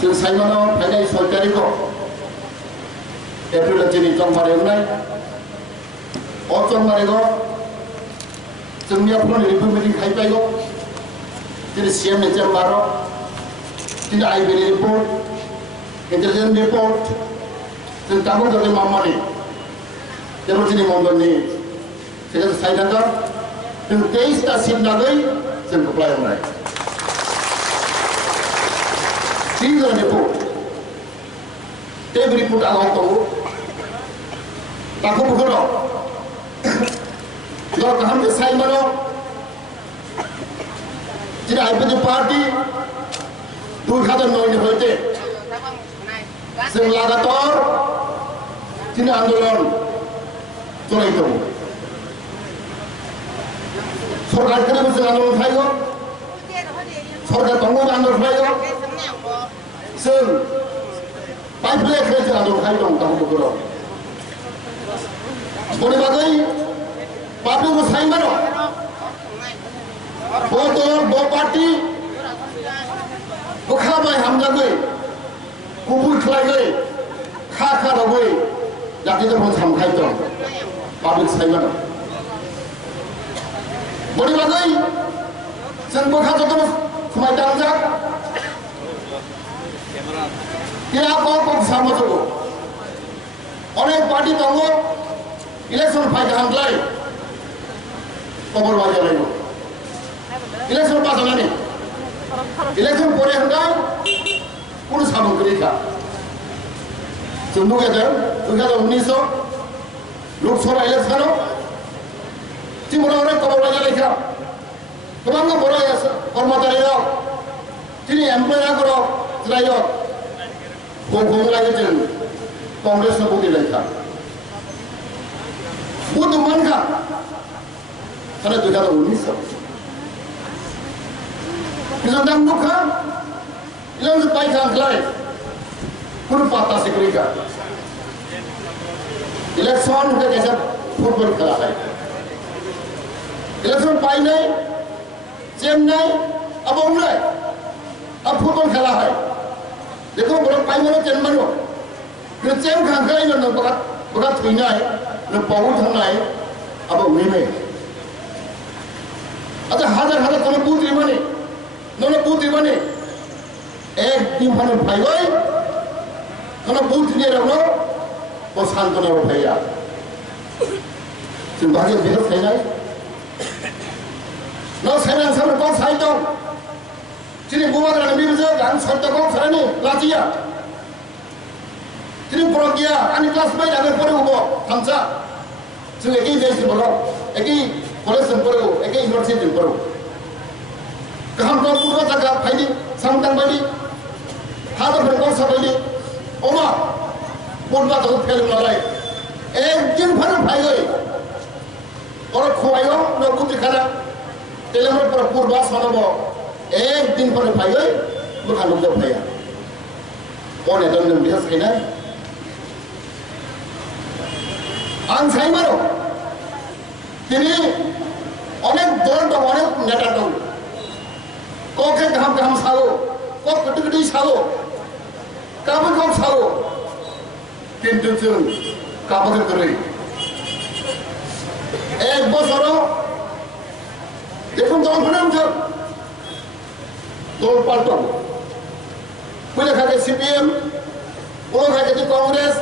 जों साइमानाव फैनाय 6 तारिखआव एप्रिल दिनै जंमारायाव नाय जंमारायाव जोंनि आफादनि रिपोर्ट खायबायगौ दिनै सीएम नि चेम्बाराव दिनै आईबीनि रिपोर्ट इंटेलिजेंस रिपोर्ट जों दाबो जों मामानि जेबो दिनै मन्दलनि सेक्रेटारि साइनांगौ जों 23 ता सिम लागै जों एप्लाइ होनाय These are report. Every report out of Taku Bukuro. Lord Hamid Simano. Did I put the party? Do have a noise of it? Sing Lagator. Tina Andolon. Toledo. So I can have a Andolon Tiger. So that Tongo Andolon Tiger.ซึ่งไปเพื่อเคยจะเอาใครลงตามบุคคลบริบาลนี้ปาร์ตี้ก็ใช้มาหรอกโบตัวโบปาร์ตี้ก็ข้าไปทำยังไงกูพูดใครเลยข้าเราเลยอยากที่จะมาทำใครตรงปาร์ตี้ใช้มาหรอกบริบาลนี้ซึ่งพวกข้าจะต้องสมัยดังจักKira apa sama tu? Orang parti tangguh election fight handlai, kabur wajah lain. Election pas mana ni? Election pore handai, pun sama kerja. Cuma kita 2019 Lok Sabha election, cuma orang kabur wajah lain. Kemana pore ya? Kormatari lo, cini employee agro, selayu. Kongkong lagi jen, Kongres nak bukti lagi kan. Buat mana? Karena tu dah 19. Kita dah muka, ilang sepai kan kelai, pun patah sekurika. Election kita jasa football kalah hai. Election pai naik, jam naik, abang naik, ab football kalah hai. देखो बड़ा पाई वाला जन्म लो फिर चेम खांगा ही ना बड़ा थीना है ना पावुल थंगा है अब उन्हीं में अच्छा हजार कौन पूछ रही मने नोने पूछ रही मने एक दिन खाने भाई भाई कौन पूछ नहीं रहा ना वो शांत ना हो भैया सिंबागे बिल्कुल सही नहीं ना सही ना सब कौन सही तो Jadi buat orang ni bisa kan serta kau sekarang ni latihan. Jadi program ani kelas baik ada perlu buat tangsa. Jadi lagi jadi perlu, lagi college perlu, lagi university perlu. Kaham kau pura jaga baik, samtang baik, hada berkau sahaja. Oma, pura tu fail malai. Jin pernah baik. Orang khuayo, nak putih kara. Telemer pura sana bawa. एक दिन पर भाई गए बुखार लग जाता है कौन है तो बिहार से ना आंसाई मारो तेरे अनेक दौर तो अनेक नेता तो कौन काम सालो कौन कटी सालो काम सालो किंतु चुन काम करे एक बसरो देखो तो अपने मुझे दौड़ पार्टों, पुलिस खाते CPM, पुलिस खाते कांग्रेस,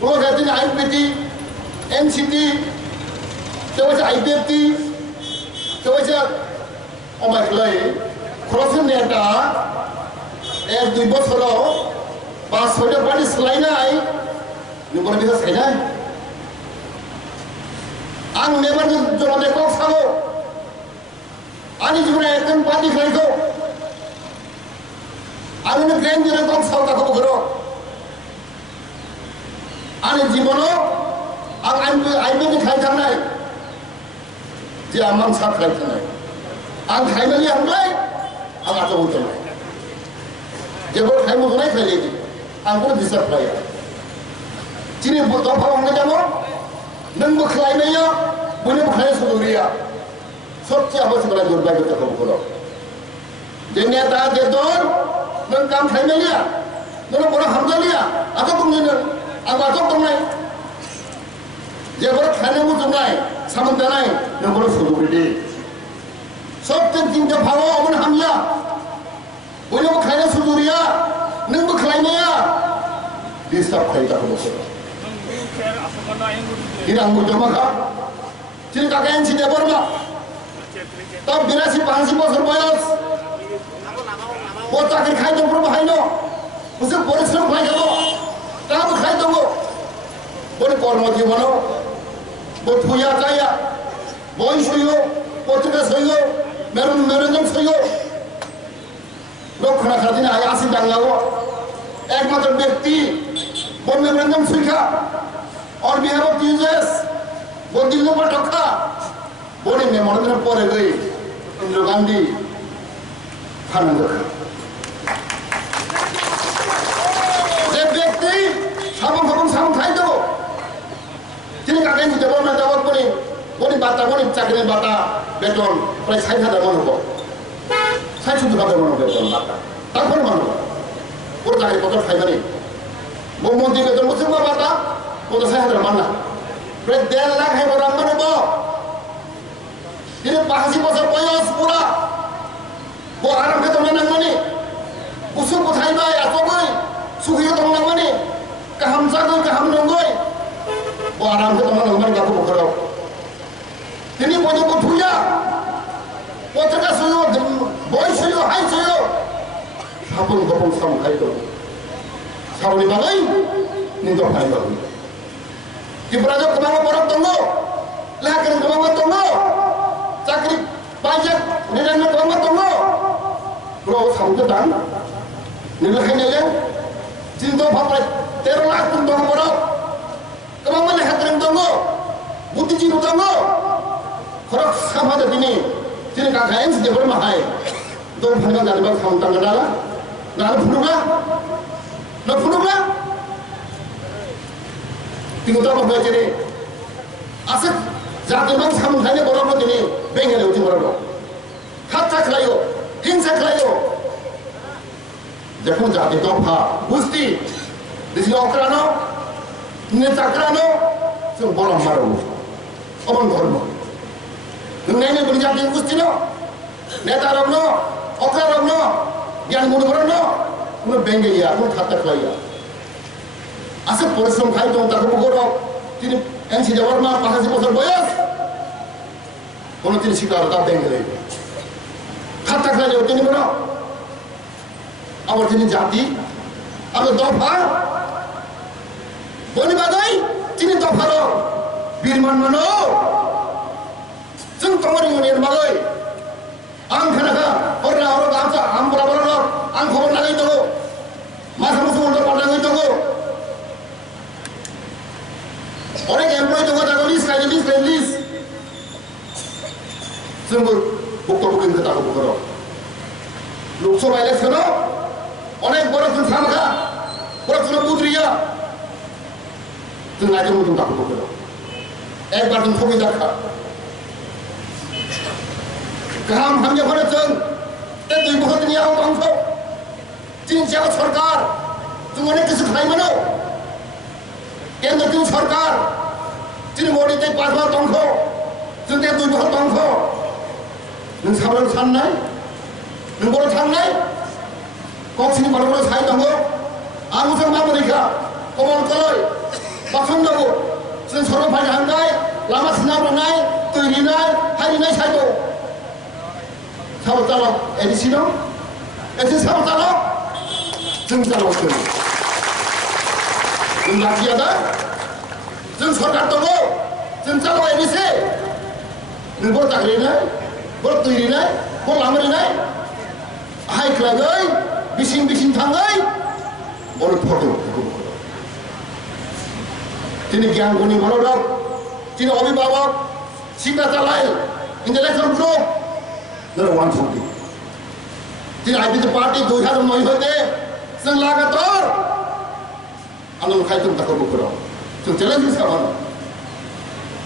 पुलिस खाते IPT, NCT, तो वैसे IPT, तो वैसे ओमर लाये, क्रॉसिंग नेटा, एक दो बस लो, पास होने वाली स्लाइना आई, निकोल भी तो सही है, आंग नेबर जो लोग देखो सालो, आनी जुबने एक दिन पार्टी खाएगा Aku ni grand jiran kau sahaja kau bergerak. Ane jibono, aku ni khai tanai. Dia amam sah khai tanai. Ang khai mali ang lai, ang atau betul. Dia buat khai muda khai lagi. Ang pun disap khai. Ciri buat apa orang ni jamu? Neng buat khai ni ya, boleh buat khai seluruhnya. Setiap apa sebelah jurba kita kau bergerak. Dunia tak ada nang kam khaimelia nang bora hamdalia ato tumni nang ato tumnai je bora khaine mu tumnai samantanai nang bora sudubidi sabten tinta bhawa amun hamya boile mo khaine suduria nang bu khlaimaya disap khaita ko bosor hirang mu jamaga চিনি কাকে আনছি দেবর না তাও 82-85 বছর বয়স ও চাকরি খাইতে পারবো হয় না বুঝে পরিশ্রম খাই যাবো তা আমি খাই দেবো বলে কর্মজীবন ও থুইয়া চাইয়া বই সইও পত্রিকা সইও মেরুদম সইও রক্ষণা খাদিনে আয় আসি ডাঙ্গাও একমাত্র ব্যক্তি বন মেরুদম সইখা और भी है वो टीजेस वो दिल्ली पर ठोका बोले में मरने पर गई इंदिरा गांधी खाना देखा जब व्यक्ति साबुन खाई दो जिन्हें कागज में जवाब में जवाब बोली चाकरी बाता बेतन प्राय 60,000 मन हो 60,000 मन बेतन बाता तक पर मन हो और चाकरी पत्र खाई बनी वो मंत्री बेतन मुझसे बाता वो तो 60,000 मन ना प्राय 1.5 लाख है बराबर में बो ini 85 বছর বয়স পুরা ও আরামে তো নাঙ্গনি উসু কোথায় বাই এত কই সুখিয়ে তো নাঙ্গনি কাহাম জাগো কাহাম নঙ্গই ও আরামে তো নাঙ্গনি গাবো করো তিনি বনে বুঝুয়া পত্রিকা সইও বই সইও হাই সইও সাবন গপন সাম খাই তো সাবনি বাগাই নিতো খাই বাগাই কি প্রজা কমাবো পরক দঙ্গো লাকেন কমাবো দঙ্গো চাকরি পাইছে নিলেন কমাবো দঙ্গো bro সামনে দান নিলে খাই নিলে চিন্তা ভাবনা 13 লাখ দঙ্গো পড়ো কমাবো না হাতেন দঙ্গো বুদ্ধিজীবী দঙ্গো খরচ সামাজে তিনি কাকাইন দেবর মাহাই দো ভাঙা জানবা খামতাং দালা না ফুনুগা তিনি তো বলবে যে আছে জাতির মান সামনে বড় তিনি বেঙ্গলে উঠি বড় খাচ্চা খেলাইও হিংসা খেলাইও দেখুন জাতি দফা বুঝতি দেশি অক্রানো নেতাক্রানো जों বড় মারো অবন ধর্ম नैने बनी जाती है कुछ तीनों नेता रखनो औकरा रखनो ज्ञान मुड़ करनो उन्हें बेंगे या उन्हें खाता खलाया आसे परिश्रम खाई तो उनका कुछ करो तीन एनसी जवाब में 85 बছর বয়স उन्हें तीन शिकार का बेंगे ले खाता खलाया तीन बनो अब तीन जाति अब दफा बनी बादाई तीन दफा रो बीरमान मनो जों तमारि मोनिर बागै आं खोनाखा हरना हर गामसा आं बराबर आं खबर लागै दङ मास मुसु उल्टा पाल्टाङै दङ अनेक एमप्लय दङ दागो लिस्ट खाइदो लिस्ट जोंबो बक्तब्य खोथाखौ बुङो लोकसभा इलेक्शनाव अनेक बर'फोर सानखा बर'फोर बुद्रिया जों नायजों मोजां दाखौ बुङो एकबार जों थगै जाखा गाहाम हमने भरे चल ते दुई बहुत नहीं आओ बांधो तीन चार सरकार तुमने किसी खाई मनो केंद्र की सरकार तीन मोदी ते 5 बार बांधो जों ते दुई बहुत बांधो नों साबन साननाय नों बर' थांनाय कक्सिनि बारबो साइ दंगो आं जों मा बरिखा कमल कलय बाथुम दंगो जों सरन फाइ हांनाय लामा सिना रनाय दैरिनाय हारिनाय साइदो 사업자로 에디시노 에디 사업자로 증자로 좀 라지아다 증 सरकार दङ 증자로 에디세 नोंबो दाग्रिनाय बर दैरिनाय बर लामरिनाय हाय क्लागै बिसिं थाङै बर फटो তিনি জ্ঞান গুণী বড় তিনি অভিভাবক শিক্ষা চালায় intellectual group There are 140. Jadi I the party 2009 होते संग लगातार आंदोलन खाई तुम तक बुकरो तुम चैलेंज इसका मानो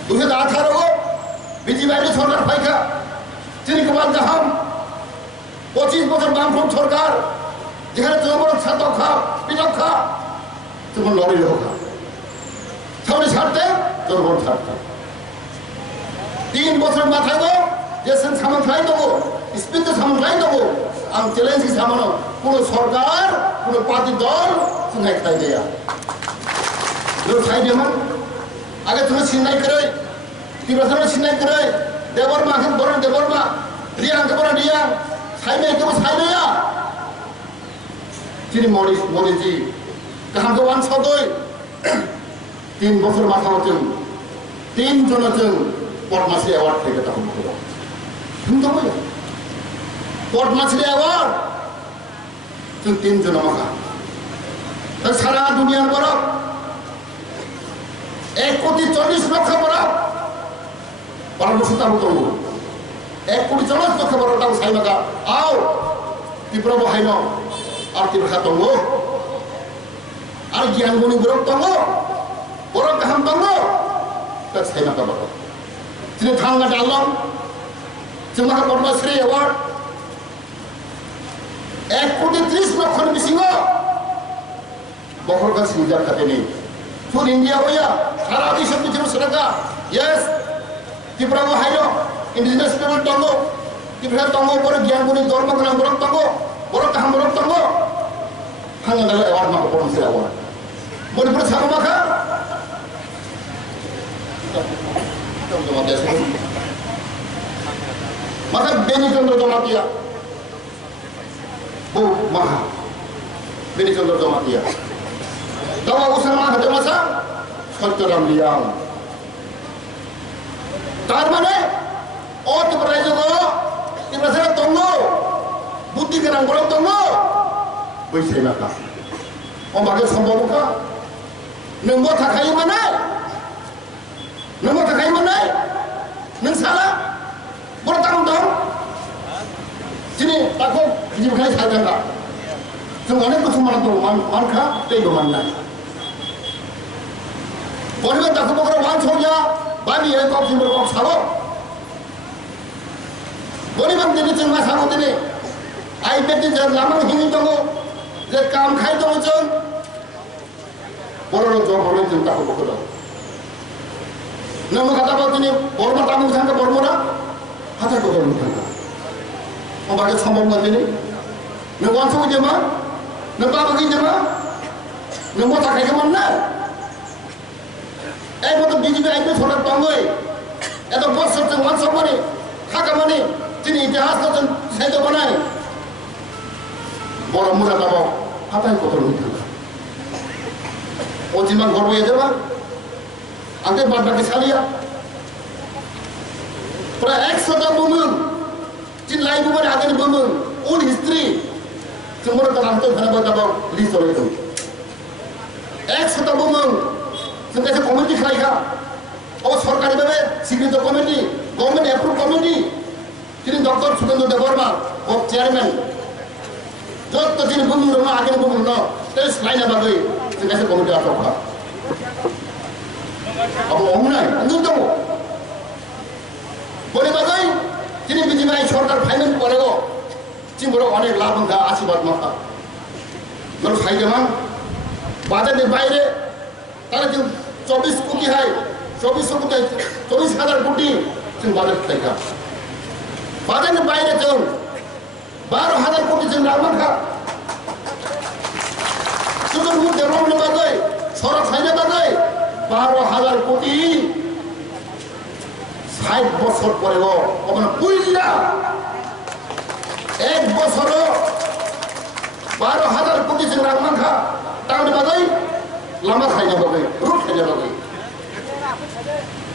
2018 को बीजेपी सरकार फाइका जिनके बाद जहां 25 बছর বামফ্রন্ট সরকার যেখানে তৃণমূল ছাত্র খা পিটক খা তৃণমূল লড়াই খা সামনে ছাড়তে তৃণমূল ছাড়তে 3 বছর মাথায় গো যে সামান খাই দেবো স্পিডে সামান খাই দেবো আমি চ্যালেঞ্জ সামানো কোনো সরকার কোনো পার্টি দল সঙ্গে খাই দেয়া খাই দিয়ে আমার আগে তুমি সিন্নাই করে 3 বছর সিন্নাই করে দেবর মাকে বড় দেবর মা রিয়াংকে বড় রিয়াং সাইবে কেবল সাইবেয়া তিনি মরিজি কাহামকে 3 বছর মাথা হচ্ছেন 3 জন হচ্ছেন পদ্মশ্রী অ্যাওয়ার্ড থেকে তখন শুনতে বলে পদ্মশ্রী অ্যাওয়ার্ড 3 জন মাথা সারা দুনিয়ার বরফ 1,40,00,000 বরফ ভারতবর্ষ তার উত্তর 1,40,00,000 বরফ তাও সাইমাকা আও ত্রিপুরা বহাইন আর ত্রিপুরা দङ আর गियानगुणी बरफ दङ बरफ गाहाम दङ दा साइमाका बरफ दिनै थांगा दालं जोंहा पद्मश्री एवार्ड 1,30,00,000 बिसिङाव बहरगा सिंजार खातेनि फुल इंडिया होया सारा देशनि बिथिङाव सरका यस त्रिपुरा बहाइनो इंडिजिनास पिपल दङ त्रिपुरा दङ बरफ गियानगुणी धर्म गोनां बरफ दङ बरफ गाहाम बरफ दङ हांगा एवार्ड माखौ पद्मश्री एवार्ड मणिपुर सामाखा maka Beni Chandra Damatia Bu Maha Beni Chandra Damatia tawa usama hade masa Satyaram Liang তার মানে অত প্রায় যোগ ইব্রাহিম দङ বুদ্ধি গোনাं বরफ दङ बैसाइमाखा अमागे सम्भबखा नोंबो थाखायोमोन नों साला बर' दाम दं दिनै दाखौ गिदिरखाय सायजांगा जों अनेक बुस्थु माना दं मानखा दै दं माननाय बनिबा दाखौ बग्रा वान सौया बाबि है कप सिमर कप सालो बनिबा दिनै जों मा सानो दिनै आइ बेदि जों लामा हिङि दङ जे काम खाय दङ जों बर'नो जब हरनाय जों दाखौ बग्रा नों कथाबा दिनै बरमा दामु थांगा बरमना हाजार को बरम थांगा अमागे सम्भब दिनै नों वान सौ जेमा नों बाबा जेमा नों मथा खायखोमोन ना এই মতো বিজেপি আইপি সরকার দङै এত বছর जों वान सौ माने थाखा माने दिनै इतिहास जों सायद बानाय बरम मुरा दाबाव हाथाय कतल थांगा अजिमान गर्व एदेबा आंते बादबाकी सालिया प्राय 100टा बुमों जिन लाइन बुमों आगे बुमों उन हिस्ट्री जों मरा दालांते भाना दाबाव लिस्ट होले दं 100टा बुमों जों कैसे कमिटी खालायखा अब सरकारि भाबे स्वीकृत कमिटी गवर्नमेंट एप्रुव कमिटी जिनि डॉक्टर सुरेंद्र देवबर्मा अब चेयरमैन जत जिनि बुमों दं आगे बुमों न टेस्ट लाइन बागै जों कैसे कमिटी आथखा अब हमनाय नों दङ बने बागै दिनै बिजेपि सरकार फाइनाल करेगो जोंबो अनेक लाभ होनगा आशीर्वाद माखा नों साइजामा बाजारनि বাইরে তাহলে जों 24 কোটি হয় 24,000 কোটি जों बाजार खायखा बाजारनि বাইরে जों 12,000 कोटी जों लाभ माखा सुदूर डेभलपनि बागै सड़क साइने बागै 12,000 कोटी 60 বছর পরেও ওখানে পুইলা 1 বছরও 12,000 কোটি जों रां माखा तांनि बागै लामा खायना बागै रुट खायना बागै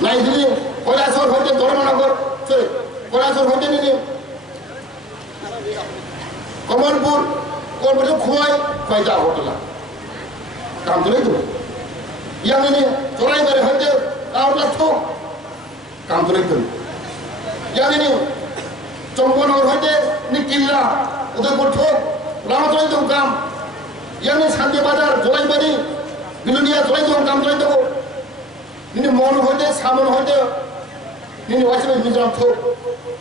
नायदिनि কৈলাসর হইতে ধর্মনগর কৈলাসর হইতে নিনি কমলপুর কমলপুর খোয়াই যা হোটেলা কাম করে দেবো ইয়ানি চড়াইবাড়ি হইতে তাহলে তো কাম করে দেবো ইয়ানি চম্পনগর হইতে নি কিল্লা উদয়পুর ঠোক রামতলাই দেবো কাম ইয়ানি শান্তি বাজার জলাইবাড়ি বিলুনিয়া জলাই দেবো কাম করে দেবো নিনি মন হইতে সামন হইতে নিনি ওয়াইসে মিজোরাম ঠোক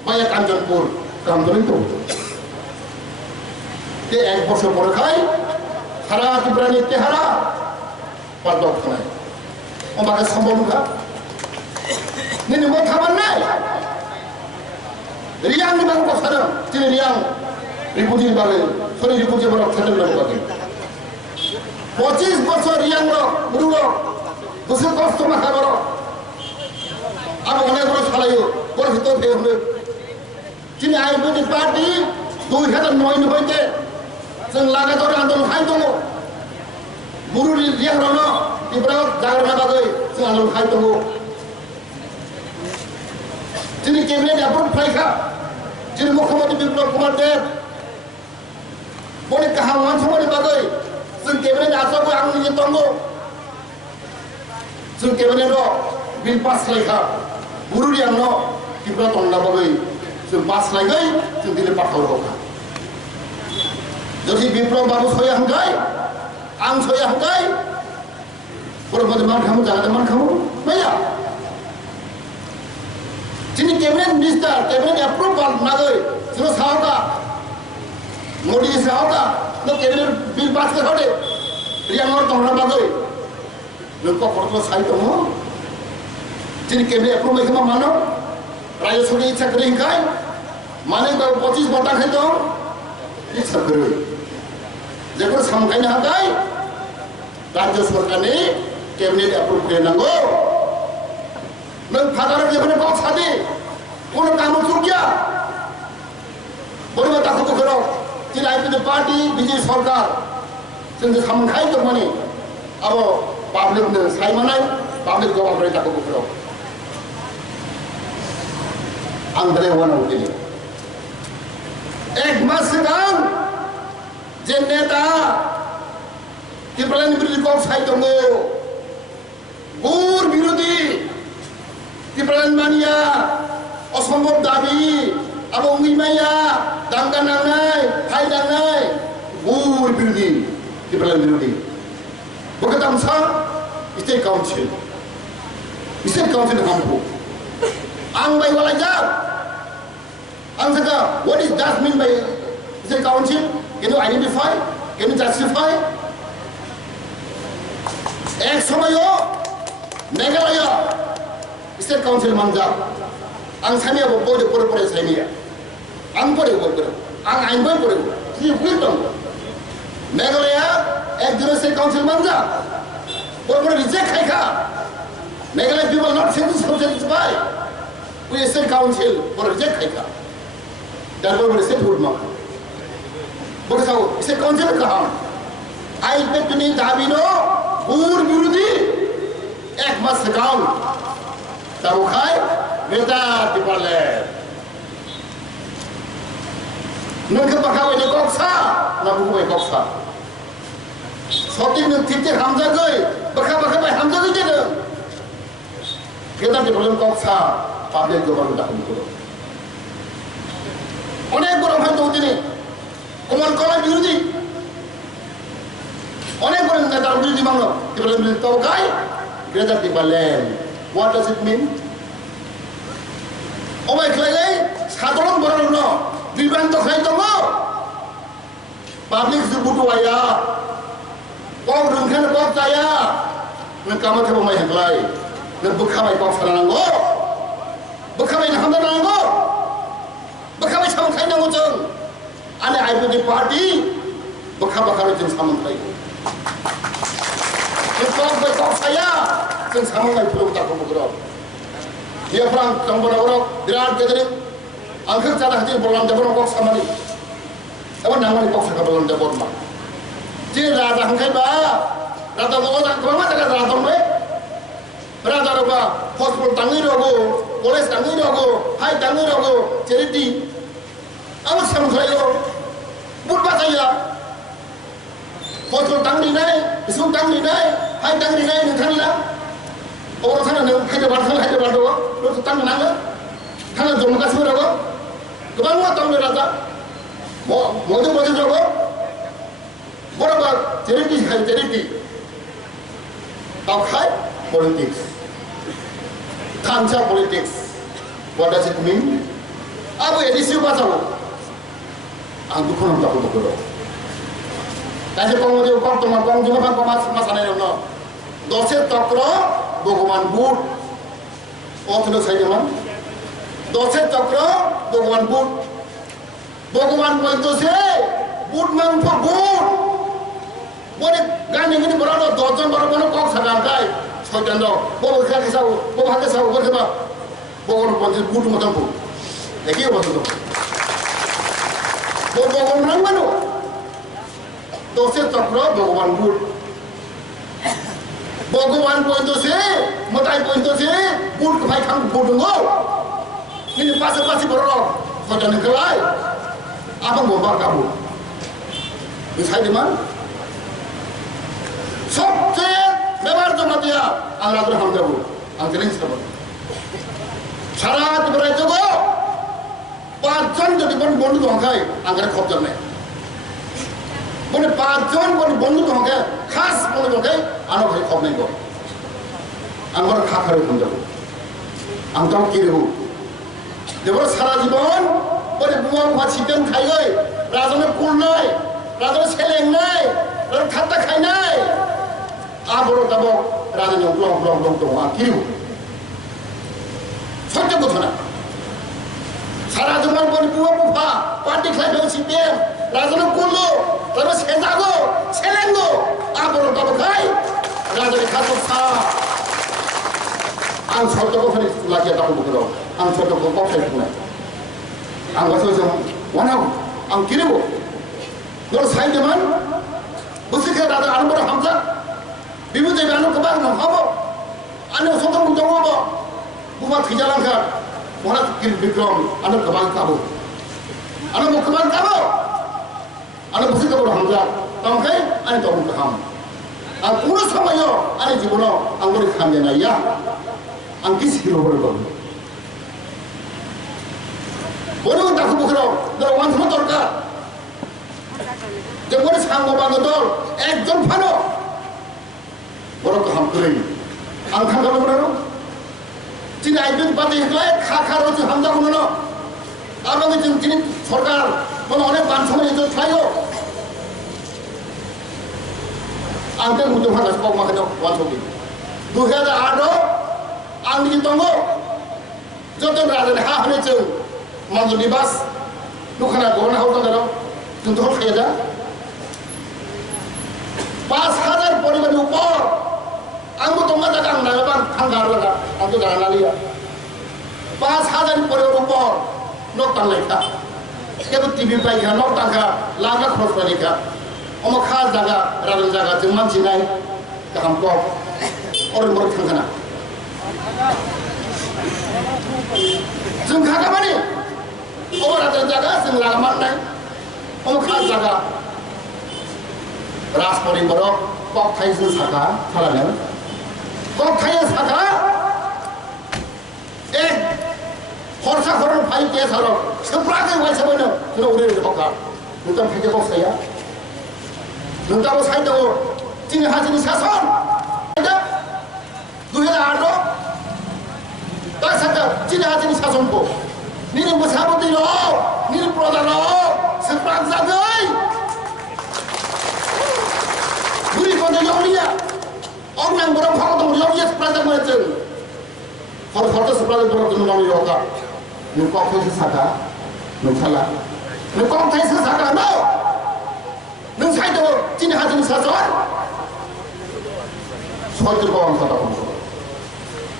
মায়া কাঞ্চনপুর কাম করে দেবো এক বছর পরে খাই সারা ত্রিপুরানি তেহারা পাল্টক খানায় আমাকে সম্ভব না নিনি মো খাবার নাই রিয়াং নি বাবু কথা তিনি রিয়াং রিপুজির বাগে সরি রিপুজি বড় ছেলের বাগে 25 বছর রিয়াং গুরু দুশো কষ্ট মাথা বড় আর অনেক বড় সালাইও বড় ভিতর দিয়ে হলে তিনি আইএনপি পার্টি 2009 হইতে जों लागातार आन्दोलन खालाम दङ गुरु रियां ত্রিপুরা জাগরণের বাগै जों आन्दोलन खालाम दङ যিনি ক্যাবিনেট অ্যাপ্রুভ খাইখা যিনি মুখ্যমন্ত্রী বিপ্লব কুমার দেব বনে কাহা মানসমनि বাগै जों ক্যাবিনেট आसामखौ आं निजे दङ जों क्याबिनेटआव बिल पास खालायखा गुरु रियां ত্রিপুরা दंना बागै जों पास खालायगै जों दिल्ली पाठावरखा যদি বিপ্লব বাবু সয়া হাঙ্গাই আং সয়া হাঙ্গাই পরবর্তী মান খামু জায়গাতে মান খামু ভাইয়া যিনি ক্যাবিনেট মিনিস্টার ক্যাবিনেট অ্যাপ্রুভাল না গই শুনো সাহকা মোদি সাহকা নো ক্যাবিনেট বিল পাস করে হটে রিয়াংর তোমরা বাগই লোক পড়তো সাই তো যিনি ক্যাবিনেট অ্যাপ্রুভ হইছে মানো রাজ্য সরকার ইচ্ছা করে হিংকাই মানে 25 বটা খাইতো इच्छा करो जेको सामखायनो हागाय राज्य सरकारनि कैबिनेट एप्रुव खालामनांगौ नों फादाराव जेबो गाव सादि कोनो काम चुकिया बोरैबा ताखौ बोखरो दिन आइपिडि पार्टी बिजेपि सरकार जों सामखाय दंमानि अब पाब्लिकनो सायमानाय पाब्लिक गभर्नमेन्ट ताखौ बोखरो आं दालाय वानाव दिनै एक मास सिगां जे नेता ত্রিপুরাनि बिरोधी कौ साय दङ गुर बिरोधी ত্রিপুরাनि मानिया असम्भव दाबि अब उंगिमाया दांगा नांनाय हाय दांनाय गुर बिरोधी ত্রিপুরাनि बिरोधी बगदामसा स्टेट काउन्सिल हामखौ आं बायवालाय जा what is that mean by the council? Can you identify? Can you justify? एक समय मेघालय स्टेट काउन्सिल मानजा आं सानिया बयदो परे सानिया आं परे बयदो आं आइन बय परे कि फुल दं मेघालय एक दिन स्टेट काउन्सिल मानजा परे रिजेक्ट खायखा Meghalaya people not satisfied with state council परे रिजेक्ट खायखा Therefore, we say good mark. But how? It's a concept kaham. I bet to need Davino, Gur Burudi, Ekmas account. Tabukai, Veta Tipale. Nunca Bakawa in the Coxa, Nabu Coxa. Sorting the Titi Hamza Goy, Bakabaka by Hamza Dinner. Get up the problem Coxa, public government. অনেক বড় ভাই তো তিনি কোমল কলা বিরোধী অনেক বড় নেতার বিরোধী মানব ত্রিপুরা তো গাই গ্রেটার টিপালেন হোয়াট ডাজ ইট মিন ওমাই খেলে সাধারণ বড় ন বিভ্রান্ত খাই দङ পাবলিক বুটু আয়া কম রংখান কম जाया नों कामाखौ माइ हांलाय नों बोखाबाय कम सालानांगौ बोखाबाय हामदानांगौ Bakal sama kain namu jeng, ane IPD party, bakal jeng sama kain. Bekal saya, jeng sama kain belum tak bergerak. Dia perang tambah orang, berat kediri, angker cara hati bolam jabon kok sama ni. Apa nama ni kok sama bolam jabon mah? Jadi rata angkai bah, rata orang kemana tak rata orang? Rata orang hospital tangi rogo, polis tangi rogo, hai tangi rogo, charity. Amat sama saya, buat saya. Hospital tangi ni, isum tangi ni, hai tangi ni, nanti lah. Orang sana ni, hai depan doa, lu tangi nangga, kana jom kasih rogo, kebanyakan tangi rata, mau rogo, berapa charity, tahu kai politics. Kanca politics. What does it mean? Apa edisi bahasa lo? Aku pun tak tahu. 다시 공무지 꽉동안 공중만 마사나요 너 너세 떡으로 보고만 물 어떻게 살려면 너세 떡으로 보고만 물 보고만 보이도세 물만 퍼물 뭐네 간행이 뭐라도 도전 뭐라고는 꼭 사간다이 설전도 뭐 그렇게 사고 뭐 하게 사고 그렇게 막 보고는 먼저 물 못한 부 내게 와서도 뭐 보고는 한 거는 너세 떡으로 보고만 물 보고만 보이도세 뭐다이 보이도세 물 그파이 강 보는 거 ini pasti berolok saudara negelai apa bombar kamu bisa di mana sobte lebar jama dia Allah berhamdahu angkring sebab syarat berai jago pajan jadi bondu dongkai angkring khop jarne bone pajan bondu dongkai khas bondu dongkai anu khai khop nei go angkor khakharu hamdahu angkang kirihu দেবর সারা জীবন পরে বুয়া বুয়া ছিটেন খাই গই রাজনে কুল নাই রাজনে ছেলেং নাই রাজন খাতা খাই নাই আবর দাব রাজনে ব্লক ব্লক ব্লক দো কিরু সত্য কথা না সারা জীবন পরে বুয়া বুয়া পার্টি খাই গই ছিটেন রাজনে কুল রাজনে সেজাগো ছেলেঙ্গো আবর দাব খাই রাজনে খাতো সা आं सत्यखौ फारि लाखिया दाखौ बुखौ आं सत्यखौ बावथाय बुंनाय आं गासैबो वानाव आं किरिबो नों साइदमान बुसिखा दादा आनबर हामजा बिबुजे बानो गोबां नों हाबो आनो सदर दङबो बुमा थैजालांखा वना किर बिक्रम आनो गोबां काबो आनो गोबां काबो आनो बुसिखा बर हामजा तंखाय आनो दङ गाहाम आं कुनु समायो आनो जीवनाव आं बोरै खामजेनाया ang kisi kilo berapa? Orang tak kubukro, dalam wan motor ka. Jemur sanggup bangetol, ekjon fano. Orang kaham kering, ang kangkalo berapa? Cina ikut pati itu khakaro tu hamda kuno. Abang itu cini sorkar, mana orang bansama itu thayo. Angkat muncul hadas kau makan wan sobi. 2008 ang di tongo jodoh raden ha hane cheu mandu nibas nukhana gona hau daro কিন্তু খেয়ে যা 5000 পরিবারের উপর আমি তোমরা জায়গা আং নাগাবান থাঙ্গার লাগা আমি জানা লিয়া 5000 পরিবারের উপর নকটান লেখা কেবল টিভি পাইখা নকটাকা লাগা খরচ পাইখা অম খা জায়গা রাজন জায়গা जों मानसि নাই गाहाम कप अरन बर थांखाना जों खागामानि अबराजन जागा जों लागामाननाय अमखा जागा राजपरि बर कक थाइजों साखा खालामो कक थाइजों साखा एक खरसा खरन फाइ के सारो सोप्राखै वाइसबोनो जों उरे बका नोंथां फैके बसाया नोंथां साइड दङ तिनि हाजिनि सासन 2008 tak saja cina hati ni sasonko ni bersama di lo ni produk lo seperang sagai beri kau yang dia orang yang berapa kau tu yang dia seperang macam kalau seperang berapa tu nama yoga ni kau tu sesaka ni salah ni kau tu sesaka no ni saya tu cina hati ni sason soal tu kau orang salah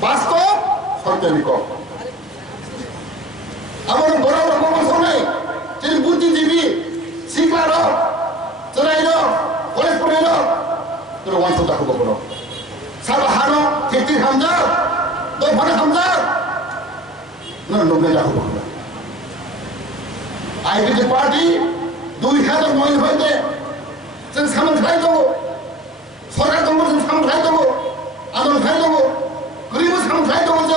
Bastop সত্যনিকো আমার বড় বড় promotion নাই তিনি বুদ্ধিজীবী শিক্ষার চলাইল college পড়াইল তোর one সব দেখো বড় সারা হানো খেতে হামজা দফানে হামজা না লোকে দেখো বড় আইপিজি পার্টি 2009 হইতে जों सामोनथाइ दङ सरकार दङ जों सामोनथाइ दङ आदोनथाइ दङ 그리고 상사의 동전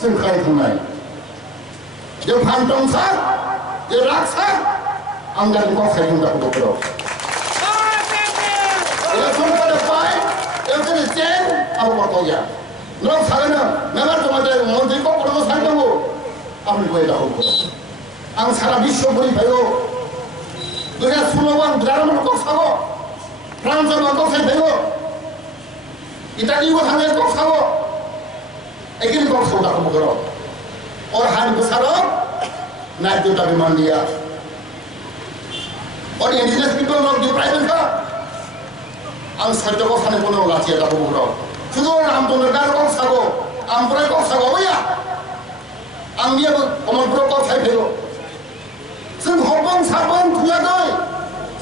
승카이 통나이 저 반동사 저 락사 안가는 거 사용다고 보더라 이거 손가락 빠이 여기는 짠 하고 먹어야 너 사는 내가 좀 하자 먼저 거꾸로 살려고 아무리 거에다 하고 안 사람 미션 버리 배요 너가 수로만 드라마를 꼭 사고 프랑스만 꼭 살펴고 이탈리아 당에 꼭 사고 애기는 꼭 사고 먹으러 और 한국 사람 나이도 다 비만이야 और इंडिजिनस पीपल लोग डिप्राइव का ang sarito ko sa nagpuno ng latiyat ako buro. Siguro na ang tunarkar ko sago, ang pray ko sago ba ya? Ang niya ko, kumagpuro ko sa ipego. Sing hopong sabon kuya doy,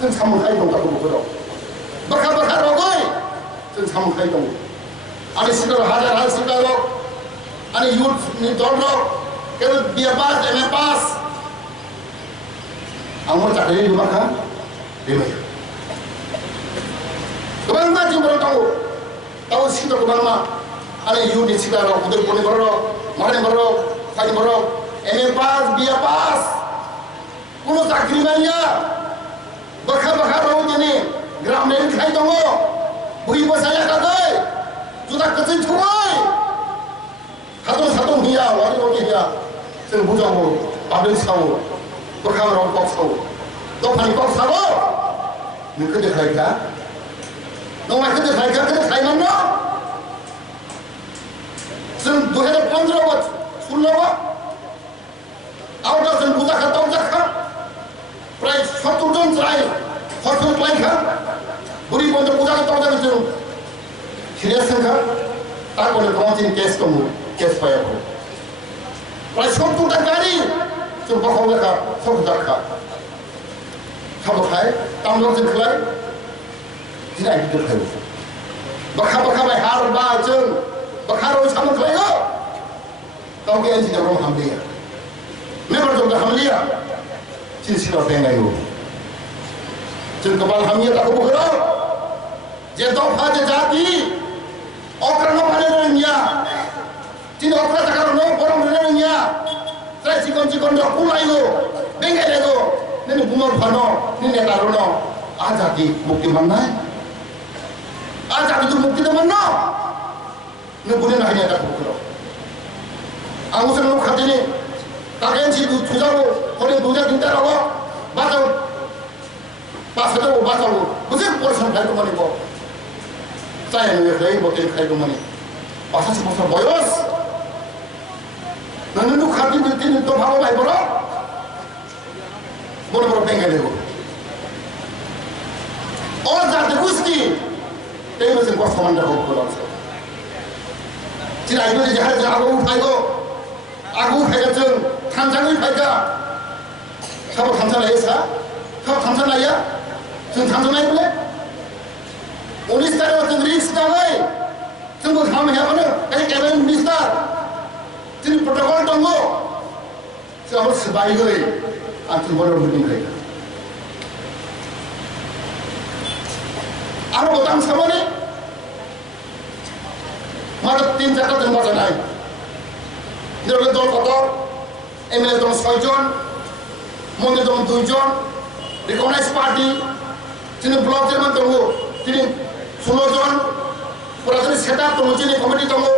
sing samukay dong ako buro. Baka rogoy, sing samukay dong. Ani siguro hajar siguro, ani youth ni tolro, kaya biya pas, eme pas. Ang mo cakap ini cuma kan, lima. Kemana macam orang tahu sekitar kemana, ada youth di sekitar, udah poni berok, mana berok, kali berok, eme pas, biya pas. Kuno takribannya, bakar roh jadi, gram ini khai tunggu, bui saya kadai, sudah kecil cuai, satu hiya, wali hiya, sen bujamu, pabrik sawu, bakar roh kok sawu, tu pani kok sawu, mungkin dia khai kan? Nông ai cứ được khai mana? Sen 2015 wat, sulla wat. Awal sen buta kata utak kan? Price 1 ton try, 1 ton kan? Buri pun buta kata utak itu. Serius kan? Tak boleh kamu case kamu, case payah kamu. Price 1 ton kali, sen bakal mereka 1 ton kan? Kamu khai, tamu sen khai. Tidak itu tahu. Bakar baik harba jeng, bakar orang sama kaya. Tahu ke anjing orang hamlia. Memang orang hamlia. Sisi orang tengah itu. Jeng kepala hamlia tak bergerak. Jatuh pada jati. Orang apa namanya? Tidak orang cakap orang namanya. Saya cikon dah pulai itu. Bengai itu. Ini bumur pano, ini taruno. Ajati bukti mana? Ajak itu bukti teman no, ngebunin hanya ada bukti. Aku senang hati ni, takkan si tu jauh, kalau tu jauh kita rawa, baca, bukan persen kaya kemana ko. Saya ni kaya bukan kaya kemana, pasal semasa boyos. Nanti tu hati ni tu bawa baik bro, boleh pengen dulu. Orang jadi gusti. Tapi masih kos komanda hukum tidak itu jahat aku jeng tanjang itu faida siapa tanjang lagi sah siapa tanjang lagi ya jeng tanjang lagi boleh unis kali waktu risk lagi jeng buat kami apa nih kayak kalian minister jadi protokol tunggu siapa sebaik lagi antum baru berdiri Aku botang sama ni, mana 3 jakat dan macam lain. Dia boleh dol kotor, MLA dol 6 jon, Moni dol 2 jon, recognized party, sini blok chairman tunggu, sini 16 jon, pura sini setup tunggu, sini komiti tunggu,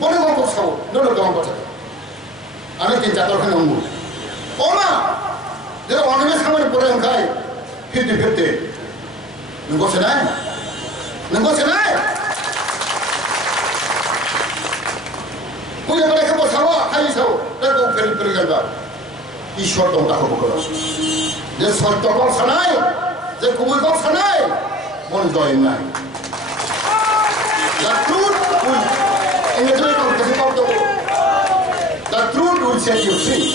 boleh ngomong kau, nono ngomong kau. Ane 3 jakat kan ngomong. Oma, dia orangnya sama ni pura yang kaya, 50-50. Nunggu senai. Punya mereka buat sawah, hai sawah, dan kau peri ganda. Ishwar dong tak kau bergerak. Dia suatu kau senai, dia kubur kau senai, mau join nai. The truth will, ini tu kau kasih kau tu. The truth will set you free.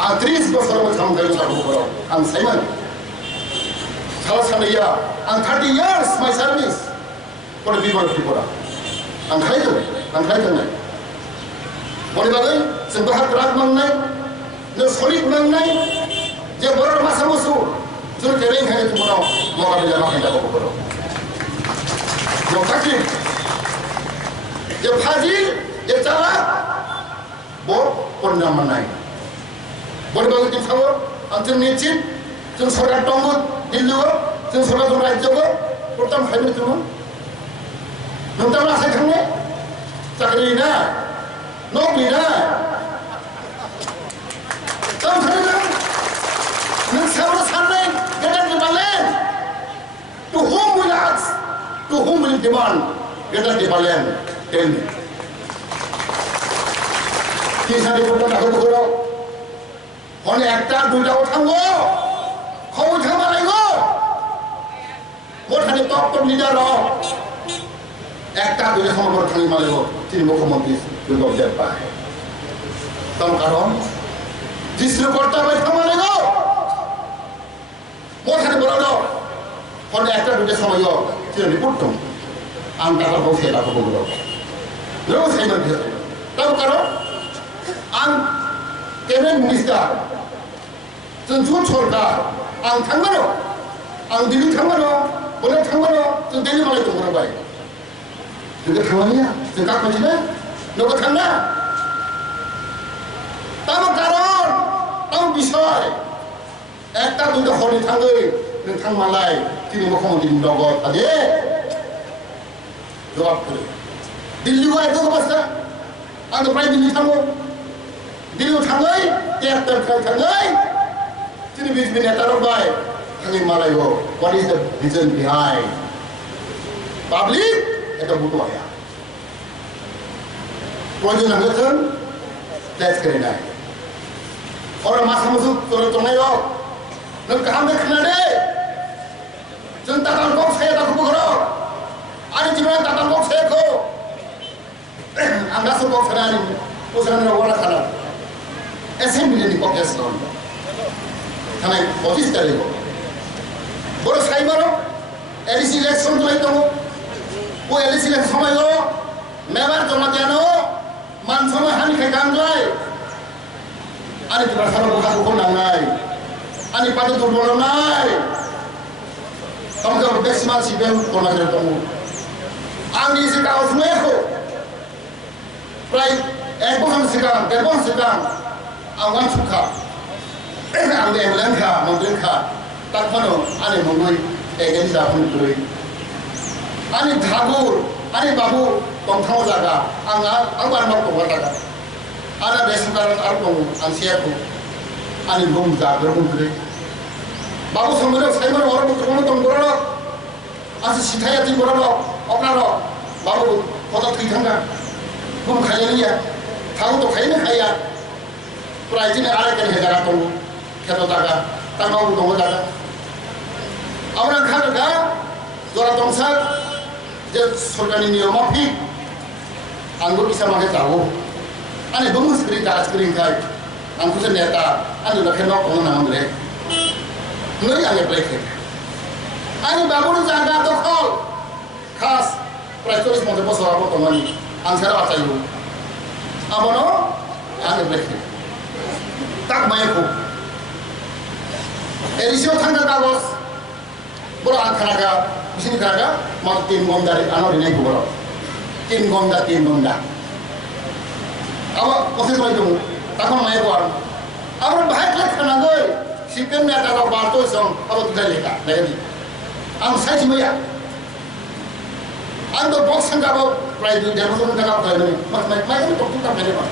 Atris besar macam kau tak bergerak. Ang Simon. Salah sana ya, and 30 years my service for the people of Tripura. And kaitan. Boleh bagai, sebahat berat mengenai, solid mengenai, dia baru masa musuh. Suruh kering hanya tu mana, mau kami jamak kita berperang. Yang takdir, dia haji, dia cara, pun mengenai. Boleh bagai tim sawar, antum nicip, tim sorat tonggut. Diluar, jangan salah tu rakyat juga. Pertama kali itu, nanti mana saya kena, cakap ina, nok ina, tahu tak? Nanti siapa sanai, jangan dibalik. to whom will demand greater development? Tell me. Kisah di kota aku berkoro, hanya ekta dua orang go, kau jangan lagi go. Buat hanya top leader lo, ekta dua orang orang kali malah go, jadi muka mati juga berjaya. Tahu karon, jisru kota berjaya malah go, buat hanya berado, hanya ekta dua orang go, jadi diputung, antara kau siapa kau berado, lalu saya berjaya. Tahu karon? Ang Cabinet Minister, Central Sorkar, ang Thangano, ang Delhi Thangano, boleh Thangano, tu Delhi malah tu orang baik. Juga Thangania, juga macam mana? Nak Thangna? Tahu karon, tahu bisai. Ekta tu dah hari Thangai, dan Thang Malay, kini macam di Dogot, ada. Jawab tu. Delhi gua itu apa sah? Ang Prime Minister Thanggo. Dulu Thangai, tiap Thangai, jadi bisnis netar orang Thangai Malayo. What is the reason behind? Public, itu butuh ya. Project nanggasan, let's get it. Orang masuk turun yo, nak kami kena deh. Cinta tangkap saya tak bergerak. Ada cuma tangkap saya ko. Anda sebab kerana ini, usaha orang kerana. Assembly di Congress lawan, karena office terlalu. Boros kaya baru, LC election tu itu, वो LC election समय लो, member tu macam mana, mansama hani kaya kanglai, ani tu bersama bukan hukum nangai, ani pada tu bolong nai, kamu kalau maksimal sih ben korang ada kamu, ani si kau semua ko, right, ekor sedang. Awan suka, ang lemelan ka, mungkin ka, tak pano, ane mungkin, egen siapa pun ane thakur, ane babu, tongthau jaga, ang barang tongthau jaga, ane besukaran arpong, ang siapa, ane lom jaga mungkin, babu semuanya saya mana orang bertemu tongkorok, asal sithaya ti korok, oknaro, babu kota tikanga, gum kaya niya, tahu tu kaya ni kaya. Price ni ada kan hejara tu, kita tahu, tangau tu tahu. Orang kata kan, jual tongsat, jadi sorgan ini orang mapi, anggur bisa makan tahu. Ane bunga screen kai, anggur senjata, ane nak hendak orang nama mereka. Nuri ane break. Ane bagus jaga tu call, khas, price tu semua tu pasal apa tu mani, angser apa cahaya. Apa no? Ane break. Tak banyak pun. Edisi orang Thangga bos, bola angkaraga, bising karaga, mak tim gondari, anak ini bola, tim gonda. Awak proses macam tu, tak kau main buat. Awak bahaya kelak kena goi, siapa ni ada barto song, awak tidak leka, lagi. Ang saya cuma ya, anda box Thangga bos, price dia masuk Thangga bos ni, macam tu tak boleh buat.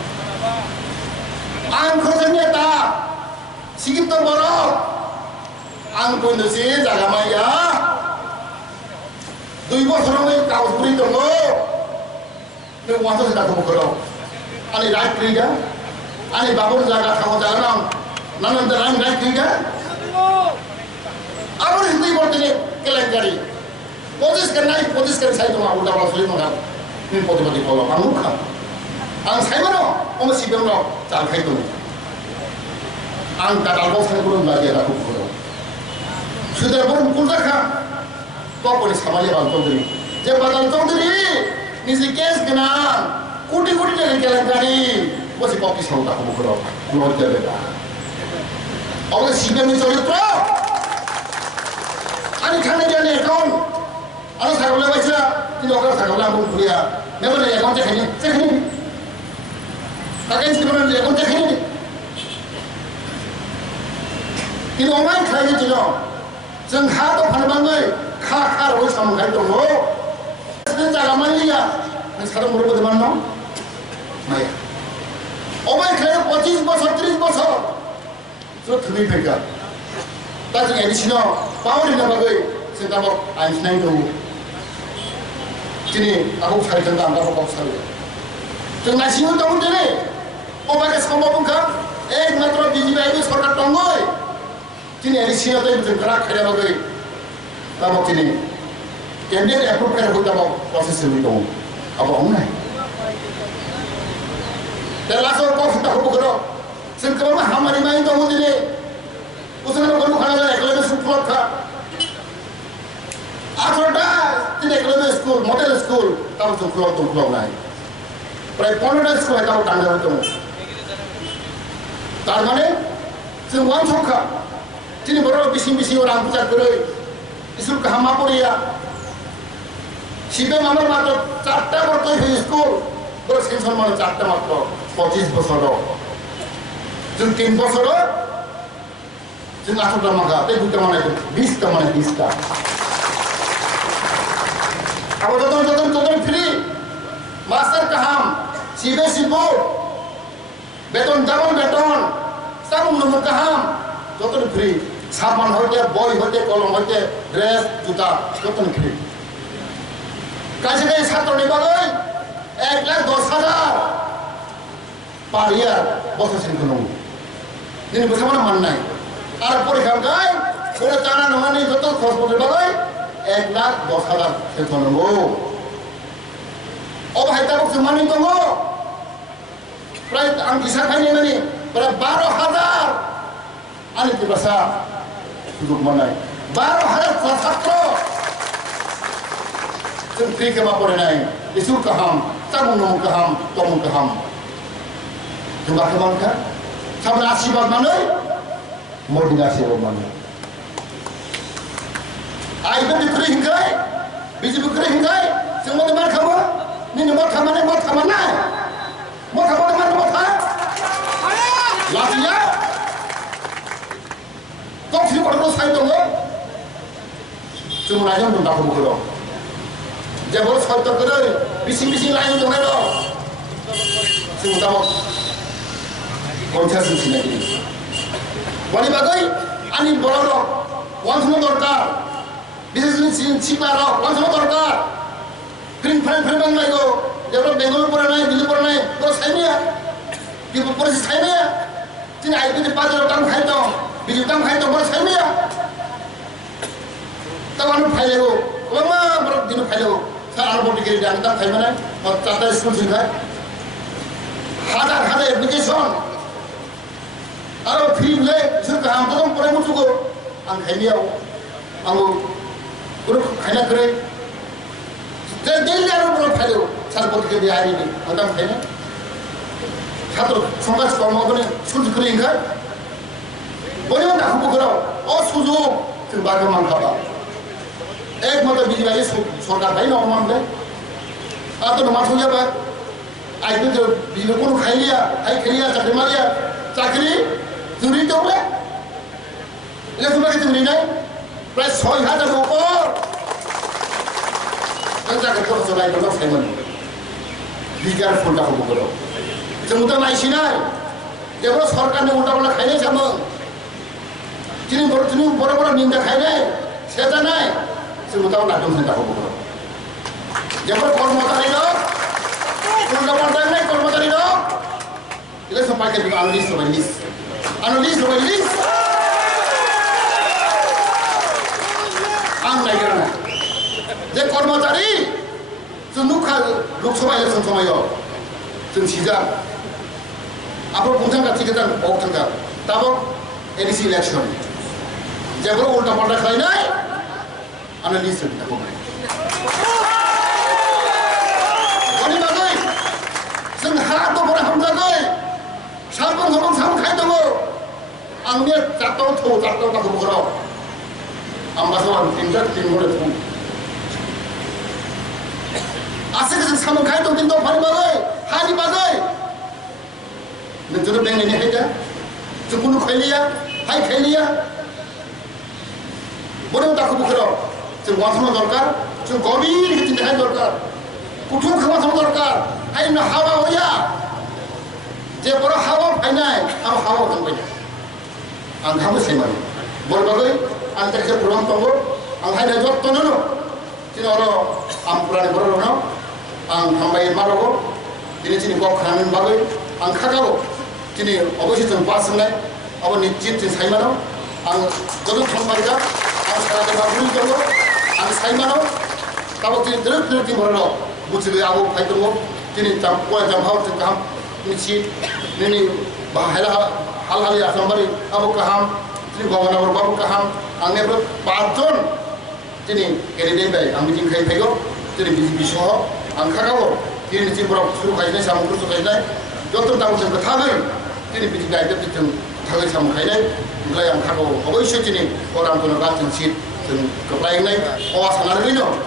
Ang khosnya tak, sikit tu borok, ang pun tu sih jaga maya, 2 বছর আমি কাগজ পুরি দেবো, আমি 50 টাকা করো, আমি right করিগা, আমি বাবুর জায়গা খাওয়া জায়গা নাম, নানান রাইন রাইট করিগা, আমার হিন্দি বলতে কেলেঙ্কারি, 25 করে সাই তোমার উল্টা বলা শুনি মনে তুমি প্রতিবাদী করো, আমি খা, আমি সাইবানো, আমি সিবেমনো চাল খাইতো, আমি কাটাল বছর করে লাগিয়ে রাখো করো, সুদের বরং কুলটা খা, কপরে সামালে বালতন্ত্রী, যে বালতন্ত্রী নিজে কেস কেনা, কোটি টাকা কেলেঙ্কারি, বসে কপি সংখ্যা খবর করো, লজ্জা বেটা, অবশ্যই সিবেমের চরিত্র, আমি খানে জানি এখন, আমি ছাগলে পাইছিলা, কিন্তু ওকে ছাগলে আমি ঘুরিয়া, নেবলে এখন দেখাইনি, তাকে সিবেমের এখন দেখাইনি, কিন্তু অমাই খাই গেছিল, जों हा तो फानबाङै खा रoi सामखाय दङ नों जागा मानिया नों सारा मरे बदमान न माया अबाय खाय 25 বছর 30 বছর जो थुनि फैगा दा जों एडिशनाव पावर होनो बागै जों दा आइन सिनाय दङ दिनै आबौ सारिदों आं गावबा गाव सारियो जों नायसिनो दं दिनै अबाके सम्भबखा एकमात्र बिजिबायबो सरकार दङै दिनै एलिसिया दै जों ग्रा खायबागै दाबो दिनै केन्डिडेट एप्रुभ खायखौ दाबो प्रसेस दं आबो हमनाय दा लासो कफिता होबोगरो जों गोबां हामानि माइ दङ दिनै उसोनो गनु खाना एकलबे सुफ्लखा आठटा दिनै एकलबे स्कुल मडेल स्कुल दाबो जों खुलाव दं खुलाव नाय प्राय 15टा स्कुल दाबो दांगाव दङ तारमाने जों वान संखा दिनै बर' बिसिं बिसिं रां बुजा करै स्कुल हामा परिया सिबे मामर मात्र 4टा बरतय होय स्कुल बर सेंसन माने 4टा मात्र 25 বছর जों 3 বছর जों 18টা मागा बे 2टा माने 20टा माने 20टा अब जतन फ्री मास्टर काहाम सीबीएसई बोर्ड বেতন ডাবল বেতন সাবুন নমুন কাহাম যতন ফ্রি সাবান হইতে বই হইতে কলম হইতে ড্রেস জুতা যতন ফ্রি কাছে কাছে ছাত্রনি বাগৈ 1,10,000 পার ইয়ার বছর সিংহ নমু দিন বুঝামানে মান নাই আর পরীক্ষা গায় করে জানা নমানি যত খরচ পড়ে বাগৈ 1,10,000 সিংহ নমু অবহাইতা বক্স মানি দङ प्राय आं हिसाब खायनो माने प्राय 12,000 आंनि भाषा सुजुग मोननाय 12,000 छात्र जों फ्रि केमा फरायनाय स्कुल गाहाम साबुन नमुन गाहाम तमुन गाहाम जों बाखोमानखा साबना आशीर्बाद मानै मर्दिन आशीर्बाद मानै आइबो बिख्रि हिंखाय बिजिबो बिख्रि हिंखाय जों माने मा खामो निनि मा खामाने मा खामानाय mau kamu teman mau kan? Lafiya, kau sih kalau saya dong, cuma aja untuk tak berbual. Jangan saya tak kerja, bising lain dong ada. Cuma tahu, konsen sini lagi. Wali bagai, ani bola wan semua dorkar, bising ciklar, wan semua dorkar. Print bang lagi go. Jauh Bengal pernah naik, Delhi pernah naik, terus saya ni ya, di polisi saya ni ya, sini air di pasar utang khai dong, biji utang khai dong, terus saya ni ya, tahu anu khai lego, lama berapa dino khai lego, saya anu bodi kiri dan utang khai mana, mau tata school sih khai, hadar application, anu free le, suruh kaham tu dong pernah muncul go, ang khai ni ya, anu, guru khai nak kere, jadi anu berapa khai lego. সারপতিকে দিয়ে আইনি আদাম খাই না ছাত্র সমাজ কর্মকরে সুযোগ করে incur বলিও না খুব করো অসুযোগ তুমি বাগে মান খাবা একমাত্র বিজেপি সরকার ভাই না অমানবে আর তো মাছ হয়ে যাবে আইনি তো বিজেপি কোনো খাইলিয়া আই খেলিয়া চাকরি মারিয়া চাকরি চুরি তো বলে এটা তোমাকে চুরি নাই প্রায় 6,000 উপর চাকরি করে চলাই গেল ফেমন বিকার ফোনটা হবো করো যেমন নাইছি নাই যেমন সরকার উল্টা পাল্টা খাই নাই যেমন তিনি বড় বড় নিন্দা খাই নাই সেটা নাই সে মোটাও নাটক চিন্তা হবো করো যেমন কর্মচারী লোক উল্টা পাল্টা নাই কর্মচারী লোক এটা সবাইকে আনলিস্ট আম নাই কেন যে কর্মচারী लोकसभा इलेक्शन समय जों सिजा आप बुंथांगा टिकेटान बावथांगा दाबो एडिसि इलेक्शन जेबो उल्टा पाल्टा खालायनाय आंनो लिस्ट दाबो अनि बागै जों हा दबरा हामजागै साबन हबन साम खाय दङ आंनि जाताव थौ जाताव दाबो गराव आमबासो आं तीन मरे थौ आसे के सामन खाय दं दिन दफानि बागै हानि बागै नोंजों बेंनायनि हायदा जों कुनु खायलिया हाय खायलिया बरे दाखौ बुखराव जों वाथनो दरकार जों गबिर हिथिन हाय दरकार कुथु खामाथनो दरकार हायनो हावा होया जे बरो हावा फायनाय आरो हावा दंबाय आं हाबो सेमानि बर बागै आं तेखे प्रब्लेम दङ आं हायना जत्तनो Sini orang ampuran beror no, ang hambai marogo, sini sini kau keramin bagai, ang kakao, sini obosi tu pas ngai, awak ni cip sini saya mana, ang jodoh sampai dah, ang sekarang dah beli jodoh, ang saya mana, kalau sini terus di beror, bukan aku hai tu, sini jam hau tu kaham, ni bahaya hal-hal yang sambari, aku kaham, sini gua mana berbabu kaham, ang ni berpantun. Jadi kerja baik, kami jingkai pego, jadi bisho, angkarawo, jadi ni cipro suruh kainai, samu suruh kainai, jodoh tahu jengke thagai, jadi bisik baik itu jeng thagai samu kainai, mulai angkarawo, awal isu jadi orang tu nak jengsit, jeng keplain naik, awas anak ini.